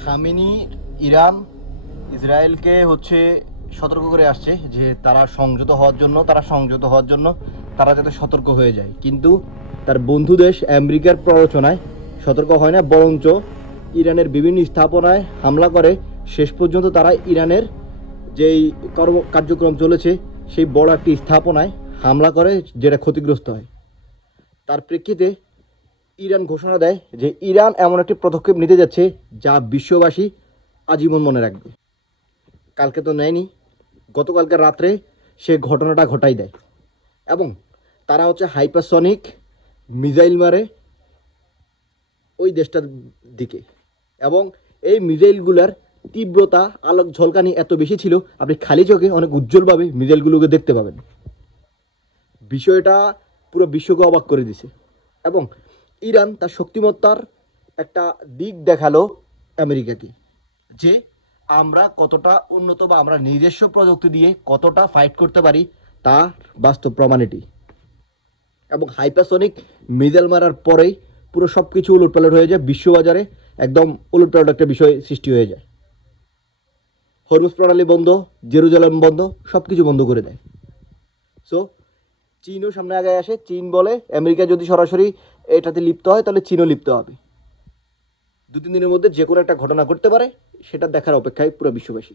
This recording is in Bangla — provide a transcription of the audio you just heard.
খামেনি ইরান ইসরায়েলকে সতর্ক করে আসছে যে তারা সংযত হওয়ার জন্য তারা যাতে সতর্ক হয়ে যায়, কিন্তু তার বন্ধু দেশ আমেরিকার প্ররোচনায় সতর্ক হয় না, বরঞ্চ ইরানের বিভিন্ন স্থাপনায় হামলা করে। শেষ পর্যন্ত তারা ইরানের যেই কার্যক্রম চলেছে সেই বড় একটি স্থাপনায় হামলা করে, যেটা ক্ষতিগ্রস্ত হয়। তার প্রেক্ষিতে ইরান ঘোষণা দেয় যে ইরান এমন একটি পদক্ষেপ নিতে যাচ্ছে যা বিশ্ববাসী আজীবন মনে রাখবে। কালকে তো নেয়নি, গতকালকে রাত্রে সে ঘটনাটা ঘটাই দেয় এবং তারা হাইপারসনিক মিসাইল মারে ওই দেশটার দিকে, এবং এই মিসাইলগুলার তীব্রতা, আলোক ঝলকানি এত বেশি ছিল, আপনি খালি চোখে অনেক উজ্জ্বলভাবে মিসাইলগুলোকে দেখতে পাবেন। বিষয়টা পুরো বিশ্বকে অবাক করে দিছে এবং ইরান তার শক্তিমত্তার একটা দিক দেখালো আমেরিকাকে, যে আমরা কতটা উন্নত বা আমরা নিজস্ব প্রযুক্তি দিয়ে কতটা ফাইট করতে পারি তার বাস্তব প্রমাণ এটি। এবং হাইপারসনিক মিসাইল মারার পরেই পুরো সব কিছু উলটপালট হয়ে যায়, বিশ্ববাজারে একদম উলটপালট একটা বিষয় সৃষ্টি হয়ে যায়। হরমুজ প্রণালী বন্ধ, জেরুজালেম বন্ধ, সব কিছু বন্ধ করে দেয়। সো চীনও সামনে আগায় আসে। চীন বলে আমেরিকা যদি সরাসরি এটাতে লিপ্ত হয় তাহলে চীনও লিপ্ত হবে। 2-3 দিনের মধ্যে যে কোনো একটা ঘটনা ঘটতে পারে, সেটা দেখার অপেক্ষায় পুরো বিশ্ববাসী।